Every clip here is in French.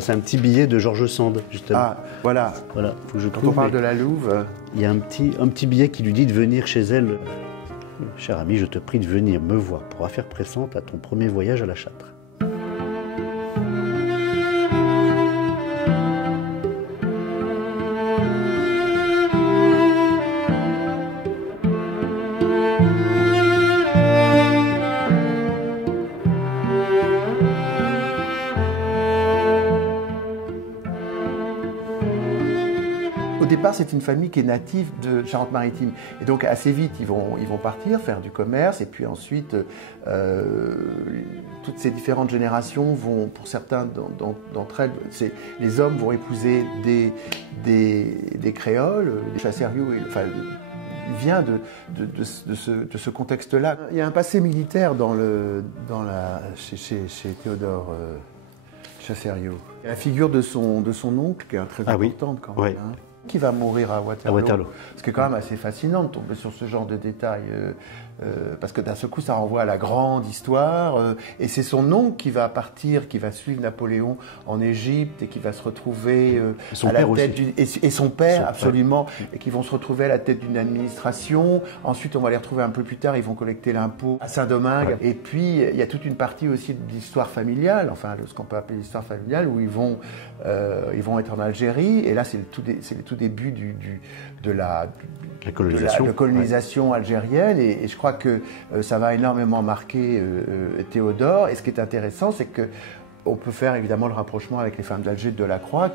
C'est un petit billet de George Sand, justement. Ah, voilà. Voilà, faut que je Quand trouve, on parle de la Louve... il y a un petit billet qui lui dit de venir chez elle. Cher ami, je te prie de venir me voir pour affaire pressante à ton premier voyage à la Châtre. Au départ, c'est une famille qui est native de Charente-Maritime. Et donc, assez vite, ils vont partir, faire du commerce. Et puis ensuite, toutes ces différentes générations vont, pour certains d'entre elles, les hommes vont épouser des créoles, des chassériaux. Enfin, il vient de ce contexte-là. Il y a un passé militaire chez Théodore Chassériau. Il y a la figure de son oncle, qui est très importante quand même. Oui. Hein, qui va mourir à Waterloo. À Waterloo. Ce qui est quand même assez fascinant de tomber sur ce genre de détails, parce que d'un seul coup, ça renvoie à la grande histoire, et c'est son oncle qui va partir, qui va suivre Napoléon en Égypte, et qui va se retrouver à la tête et son père, absolument, et qui vont se retrouver à la tête d'une administration. Ensuite, on va les retrouver un peu plus tard, ils vont collecter l'impôt à Saint-Domingue. Ouais. Et puis, il y a toute une partie aussi de l'histoire familiale, enfin, ce qu'on peut appeler l'histoire familiale, où ils vont être en Algérie, et là, c'est le tout début de la colonisation algérienne, et je crois que ça va énormément marquer Théodore. Et ce qui est intéressant, c'est que on peut faire évidemment le rapprochement avec les femmes d'Alger de Delacroix,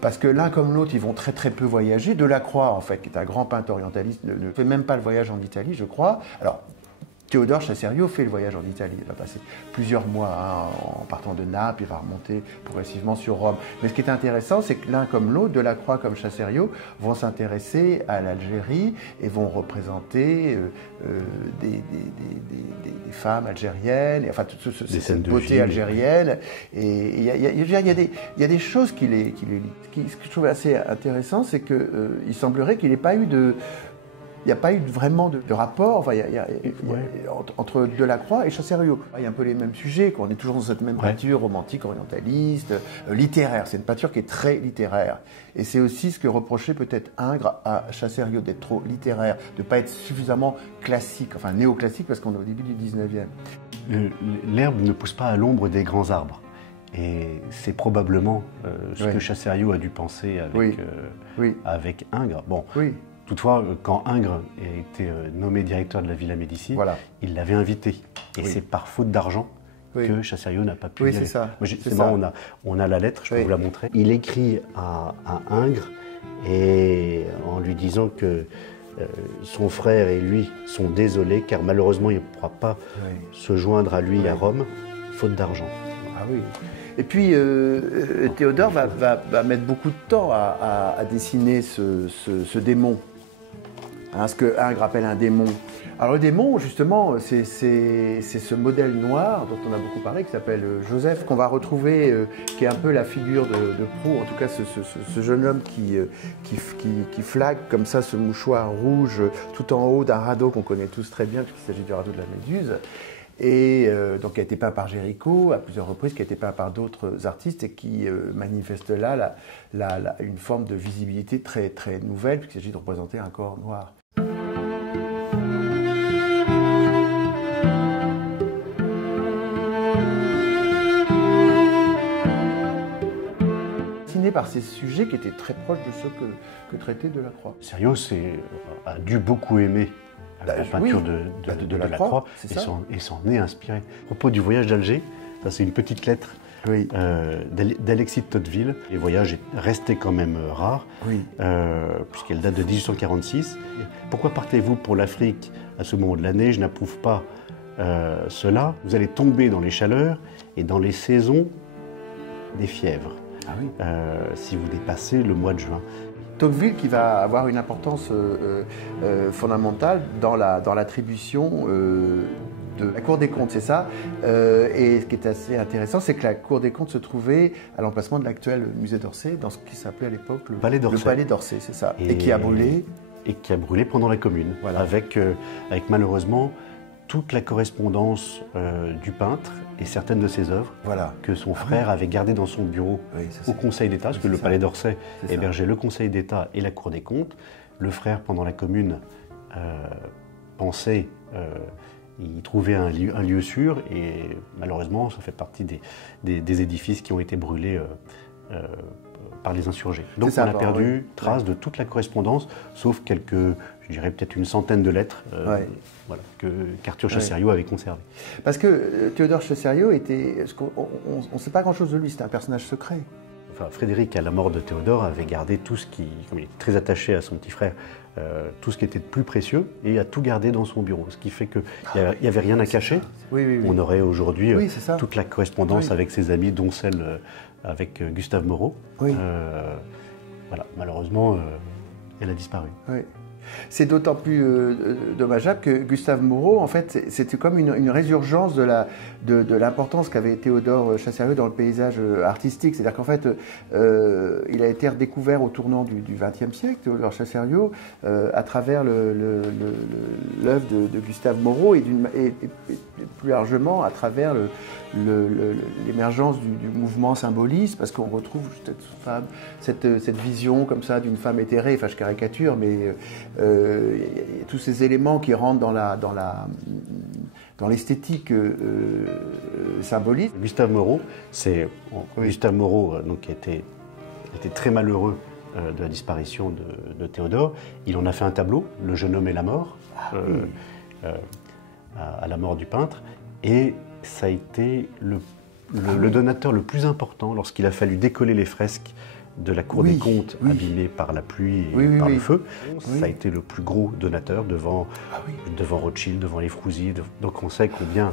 parce que l'un comme l'autre, ils vont très très peu voyager. Delacroix, en fait, qui est un grand peintre orientaliste, ne fait même pas le voyage en Italie, je crois. Alors, Théodore Chassériau fait le voyage en Italie. Il va passer plusieurs mois en partant de Naples, il va remonter progressivement sur Rome. Mais ce qui est intéressant, c'est que l'un comme l'autre, Delacroix comme Chassériau, vont s'intéresser à l'Algérie et vont représenter des femmes algériennes, enfin toute cette beauté algérienne. Et il y a des choses qui les lient. Ce que je trouve assez intéressant, c'est qu'il semblerait qu'il n'ait pas eu il n'y a pas eu vraiment de rapport entre Delacroix et Chassériau. Il y a un peu les mêmes sujets, on est toujours dans cette même peinture romantique, orientaliste, littéraire. C'est une peinture qui est très littéraire. Et c'est aussi ce que reprochait peut-être Ingres à Chassériau, d'être trop littéraire, de ne pas être suffisamment classique, enfin néoclassique, parce qu'on est au début du 19e. L'herbe ne pousse pas à l'ombre des grands arbres. Et c'est probablement ce que Chassériau a dû penser avec Ingres. Bon. Oui. Toutefois, quand Ingres a été nommé directeur de la Villa Médicis, il l'avait invité. Et c'est par faute d'argent que Chassériau n'a pas pu y aller. C'est ça. C'est marrant, on a la lettre, je peux vous la montrer. Il écrit à Ingres et en lui disant que son frère et lui sont désolés car malheureusement il ne pourra pas se joindre à lui à Rome, faute d'argent. Ah oui. Et puis Théodore va mettre beaucoup de temps à dessiner ce démon. Ce que Ingres appelle un démon. Alors le démon, justement, c'est ce modèle noir dont on a beaucoup parlé, qui s'appelle Joseph, qu'on va retrouver, qui est un peu la figure de proue, en tout cas ce jeune homme qui flague comme ça ce mouchoir rouge tout en haut d'un radeau qu'on connaît tous très bien, puisqu'il s'agit du radeau de la Méduse. Et donc qui a été peint par Géricault à plusieurs reprises, qui a été peint par d'autres artistes et qui manifeste là une forme de visibilité très, très nouvelle, puisqu'il s'agit de représenter un corps noir. Fasciné par ces sujets qui étaient très proches de ceux que traitait Delacroix. Chassériau a dû beaucoup aimer la peinture de Delacroix et s'en est inspiré. À propos du voyage d'Alger, ça c'est une petite lettre d'Alexis de Tocqueville. Les voyages restaient quand même rares, puisqu'elle date de 1846. Pourquoi partez-vous pour l'Afrique à ce moment de l'année? Je n'approuve pas cela. Vous allez tomber dans les chaleurs et dans les saisons des fièvres, si vous dépassez le mois de juin. Tocqueville qui va avoir une importance fondamentale dans l'attribution de la Cour des comptes, c'est ça. Et ce qui est assez intéressant, c'est que la Cour des comptes se trouvait à l'emplacement de l'actuel musée d'Orsay, dans ce qui s'appelait à l'époque le Palais d'Orsay, c'est ça. Et qui a brûlé. Et qui a brûlé pendant la Commune, avec malheureusement toute la correspondance du peintre et certaines de ses œuvres que son frère avait gardées dans son bureau au Conseil d'État, parce que le Palais d'Orsay hébergeait le Conseil d'État et la Cour des comptes. Le frère, pendant la Commune, pensait y trouver un lieu sûr, et malheureusement, ça fait partie des édifices qui ont été brûlés par les insurgés. Donc on a perdu trace de toute la correspondance, sauf quelques, je dirais peut-être une centaine de lettres qu'Arthur Chassériau avait conservées. Parce que Théodore Chassériau était, on ne sait pas grand-chose de lui, c'était un personnage secret. Enfin, Frédéric, à la mort de Théodore, avait gardé tout ce qui, comme il est très attaché à son petit frère, tout ce qui était de plus précieux, et a tout gardé dans son bureau. Ce qui fait qu'il n'y avait rien à cacher. On aurait aujourd'hui toute la correspondance avec ses amis, dont celle avec Gustave Moreau. Voilà, malheureusement, elle a disparu. C'est d'autant plus dommageable que Gustave Moreau, en fait, c'était comme une résurgence de l'importance qu'avait Théodore Chassériau dans le paysage artistique. C'est-à-dire qu'en fait, il a été redécouvert au tournant du XXe siècle, Théodore Chassériau, à travers l'œuvre de Gustave Moreau et plus largement à travers l'émergence du mouvement symboliste, parce qu'on retrouve cette vision comme ça d'une femme éthérée, enfin je caricature, mais tous ces éléments qui rentrent dans l'esthétique symboliste. Gustave Moreau, Gustave Moreau donc, était très malheureux de la disparition de Théodore. Il en a fait un tableau, Le jeune homme et la mort, à la mort du peintre, et ça a été le donateur le plus important lorsqu'il a fallu décoller les fresques de la Cour des comptes abîmées par la pluie et par le feu. Ça a été le plus gros donateur devant Rothschild, devant les Frouzy. Donc on sait combien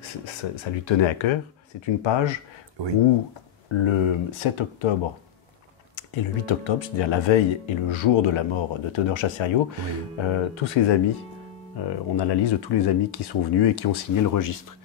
ça lui tenait à cœur. C'est une page où le 7 octobre et le 8 octobre, c'est-à-dire la veille et le jour de la mort de Théodore Chassériau, tous ses amis, on a la liste de tous les amis qui sont venus et qui ont signé le registre.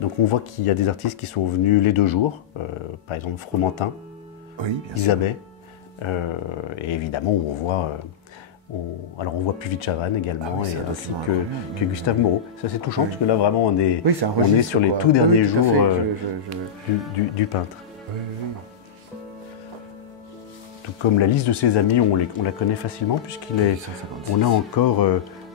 Donc on voit qu'il y a des artistes qui sont venus les 2 jours, par exemple Fromentin, Isabelle, et évidemment on voit Puvis-de-Chavannes également, ainsi que Gustave Moreau. Ça c'est touchant parce que là vraiment on est sur les tout derniers jours du peintre. Tout comme la liste de ses amis, on la connaît facilement puisqu'on a encore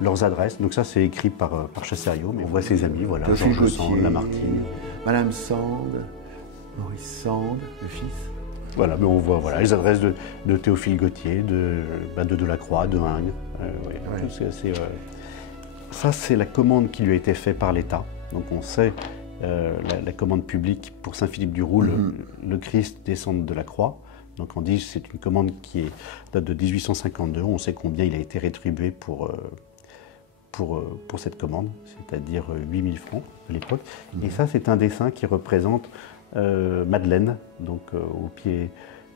leurs adresses. Donc ça, c'est écrit par Chassériau, mais on voit ses amis, voilà, Georges Sand, Lamartine. Madame Sand, Maurice Sand, le fils. Voilà, mais on voit les adresses de Théophile Gautier, de Delacroix, de Ingres. Ça, c'est la commande qui lui a été faite par l'État. Donc on sait la commande publique pour Saint-Philippe-du-Roule, le Christ descend de la croix. Donc on dit que c'est une commande qui date de 1852. On sait combien il a été rétribué pour cette commande, c'est-à-dire 8000 francs à l'époque. Et ça, c'est un dessin qui représente Madeleine, donc au pied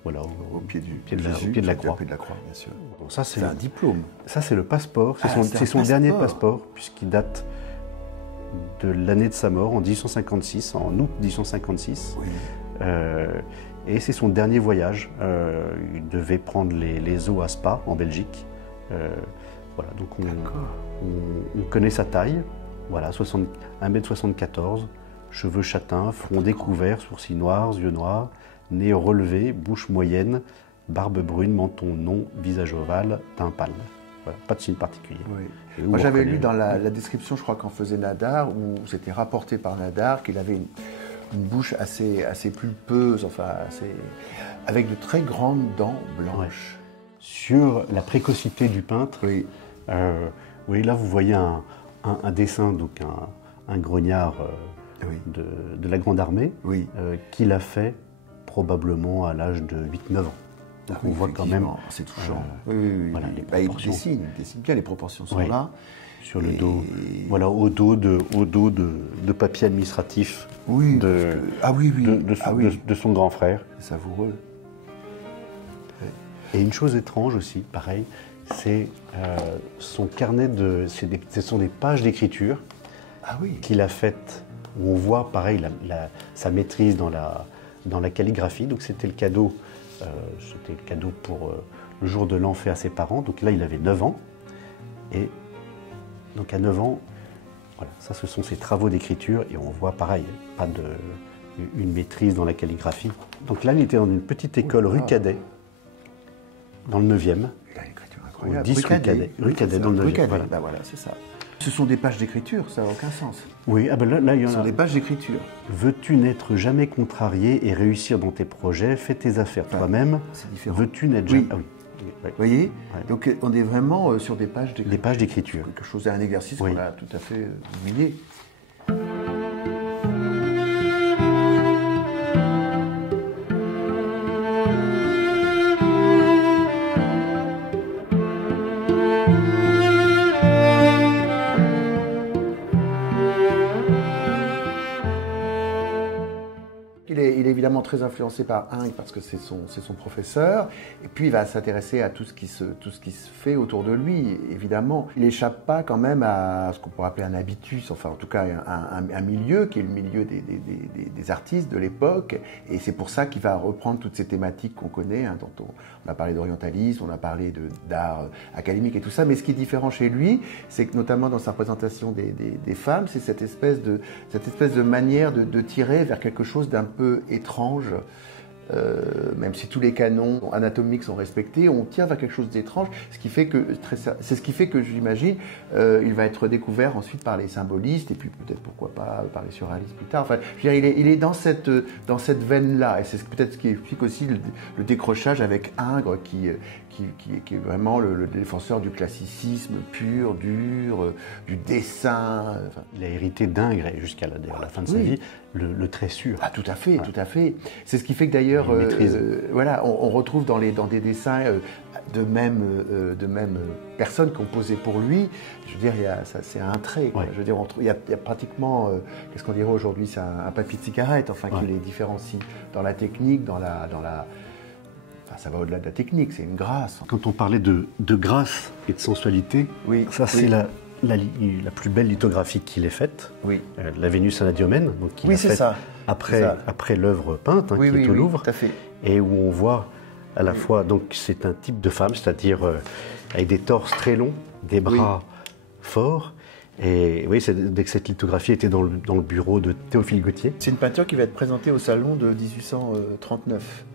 de la croix. Bien sûr. Donc ça, c'est un diplôme. Ça, c'est le passeport. C'est son dernier passeport, puisqu'il date de l'année de sa mort, en 1856, en août 1856. Et c'est son dernier voyage. Il devait prendre les eaux à Spa, en Belgique. Voilà, donc on connaît sa taille, voilà, 1m74, cheveux châtains, front découvert, sourcils noirs, yeux noirs, nez relevé, bouche moyenne, barbe brune, menton long, visage ovale, teint pâle. Voilà, pas de signe particulier. Moi j'avais lu dans la description, je crois qu'en faisait Nadar, où c'était rapporté par Nadar qu'il avait une bouche assez pulpeuse, avec de très grandes dents blanches. Sur la précocité du peintre, là vous voyez un dessin, donc un grognard de la Grande Armée, qu'il a fait probablement à l'âge de 8-9 ans. Donc on voit quand même... C'est touchant. Voilà, il dessine bien, les proportions sont là. Sur le dos, au dos de papier administratif de son grand frère. C'est savoureux. Et une chose étrange aussi, pareil, c'est son carnet ce sont des pages d'écriture qu'il a faites, où on voit pareil sa maîtrise dans la calligraphie. Donc c'était le cadeau pour le jour de l'an fait à ses parents. Donc là il avait 9 ans et Donc à 9 ans, voilà, ça ce sont ses travaux d'écriture et on voit pareil, pas une maîtrise dans la calligraphie. Donc là, il était dans une petite école rue Cadet, dans le 9e. Il a une écriture incroyable. 10 rue Cadet, dans le 9e. Voilà, voilà c'est ça. Ce sont des pages d'écriture, ça n'a aucun sens. Oui, ah ben là il y en a. Ce sont des pages d'écriture. Veux-tu n'être jamais contrarié et réussir dans tes projets? Fais tes affaires toi-même. C'est différent. Veux-tu n'être jamais... Ah oui. Vous voyez, donc on est vraiment sur des pages d'écriture. Des pages d'écriture. Quelque chose, un exercice qu'on a tout à fait humilié. Il est évidemment très influencé par Ingres parce que c'est son professeur, et puis il va s'intéresser à tout ce qui se fait autour de lui, évidemment. Il n'échappe pas quand même à ce qu'on pourrait appeler un habitus, enfin en tout cas un milieu qui est le milieu des artistes de l'époque, et c'est pour ça qu'il va reprendre toutes ces thématiques qu'on connaît, hein, dont on a parlé d'orientalisme, on a parlé d'art académique et tout ça, mais ce qui est différent chez lui, c'est que notamment dans sa représentation des femmes, c'est cette espèce de manière de tirer vers quelque chose d'un peu étrange, même si tous les canons anatomiques sont respectés, on tire vers quelque chose d'étrange, c'est ce qui fait que j'imagine, il va être découvert ensuite par les symbolistes et puis peut-être pourquoi pas par les surréalistes plus tard. Enfin, je veux dire, il est dans cette veine-là, et c'est peut-être ce qui explique aussi le décrochage avec Ingres qui est vraiment le défenseur du classicisme pur, dur, du dessin. Enfin. Il a hérité d'Ingres et jusqu'à la fin de sa vie, le trait sûr. Ah, tout à fait, tout à fait. C'est ce qui fait que d'ailleurs, voilà, on retrouve dans des dessins de même personnes qui ont posé pour lui. Je veux dire, c'est un trait. Quoi. Je veux dire, il y a pratiquement, qu'est-ce qu'on dirait aujourd'hui, c'est un papier de cigarette, enfin, qui les différencie dans la technique, dans la enfin, ça va au-delà de la technique, c'est une grâce. Quand on parlait de grâce et de sensualité, c'est la plus belle lithographie qu'il ait faite, la Vénus Anadyomène, donc qu'il a faite après l'œuvre peinte, qui est au Louvre, tout à fait. Et où on voit à la fois, donc c'est un type de femme, c'est-à-dire avec des torses très longs, des bras forts. Et oui, dès que cette lithographie était dans le bureau de Théophile Gautier. C'est une peinture qui va être présentée au salon de 1839.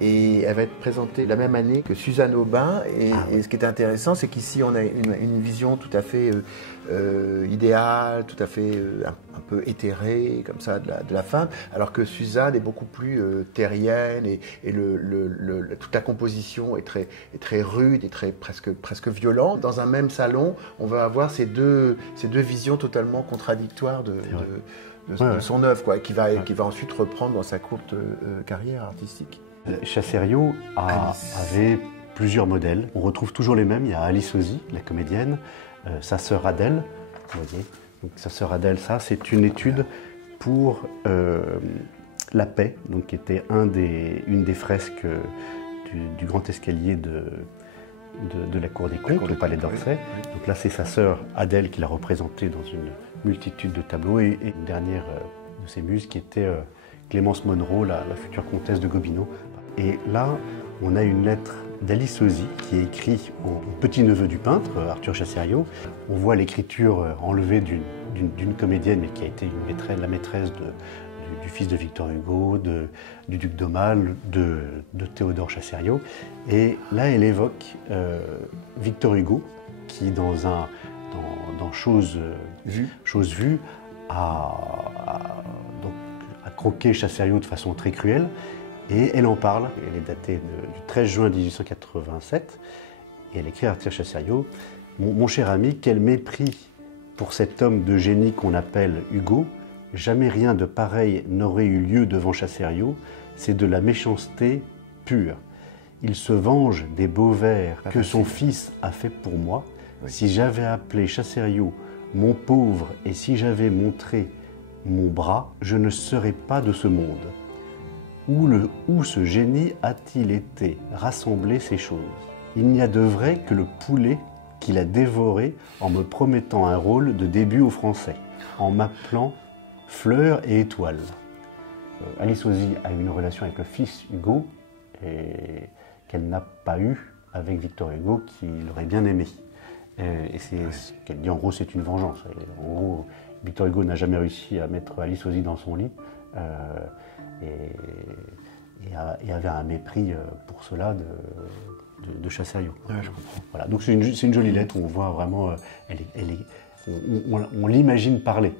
Et elle va être présentée la même année que Suzanne Aubin. Et ce qui est intéressant, c'est qu'ici, on a une vision tout à fait idéale, tout à fait un peu éthérée, comme ça, de la femme, alors que Suzanne est beaucoup plus terrienne et toute la composition est très rude et presque violente. Dans un même salon, on va avoir ces deux visions totalement contradictoires de son œuvre, quoi, qui va ensuite reprendre dans sa courte carrière artistique. Chassériau avait plusieurs modèles. On retrouve toujours les mêmes. Il y a Alice Ozy, la comédienne, sa sœur Adèle. Vous voyez. Donc, sa sœur Adèle, ça, c'est une étude pour la paix, donc, qui était une des fresques du grand escalier de la Cour des Comptes, le Palais d'Orsay. Donc là, c'est sa sœur Adèle qui l'a représentée dans une multitude de tableaux, et une dernière de ses muses qui était Clémence Monroe, la future comtesse de Gobineau. Et là, on a une lettre d'Alice Ozy qui est écrite au petit-neveu du peintre, Arthur Chassériau. On voit l'écriture enlevée d'une comédienne, mais qui a été la maîtresse du fils de Victor Hugo, du duc d'Aumale, de Théodore Chassériau. Et là, elle évoque Victor Hugo, qui dans Chose vue a croqué Chassériau de façon très cruelle. Et elle en parle, elle est datée du 13 juin 1887, et elle écrit à Arthur Chassériau « Mon cher ami, quel mépris pour cet homme de génie qu'on appelle Hugo. Jamais rien de pareil n'aurait eu lieu devant Chassériau, c'est de la méchanceté pure. Il se venge des beaux vers que son fils a fait pour moi. Si j'avais appelé Chassériau mon pauvre, et si j'avais montré mon bras, je ne serais pas de ce monde. Où ce génie a-t-il été rassembler ces choses? Il n'y a de vrai que le poulet qu'il a dévoré en me promettant un rôle de début au français, en m'appelant Fleur et Étoile. » Alice Ozy a eu une relation avec le fils Hugo et qu'elle n'a pas eu avec Victor Hugo, qu'il aurait bien aimé. Et c'est ce qu'elle dit, en gros, c'est une vengeance. Et en gros, Victor Hugo n'a jamais réussi à mettre Alice Ozy dans son lit et avait un mépris pour cela de Chassaillot. Ouais, je comprends. Voilà. Donc c'est une jolie lettre où on voit vraiment, on l'imagine parler.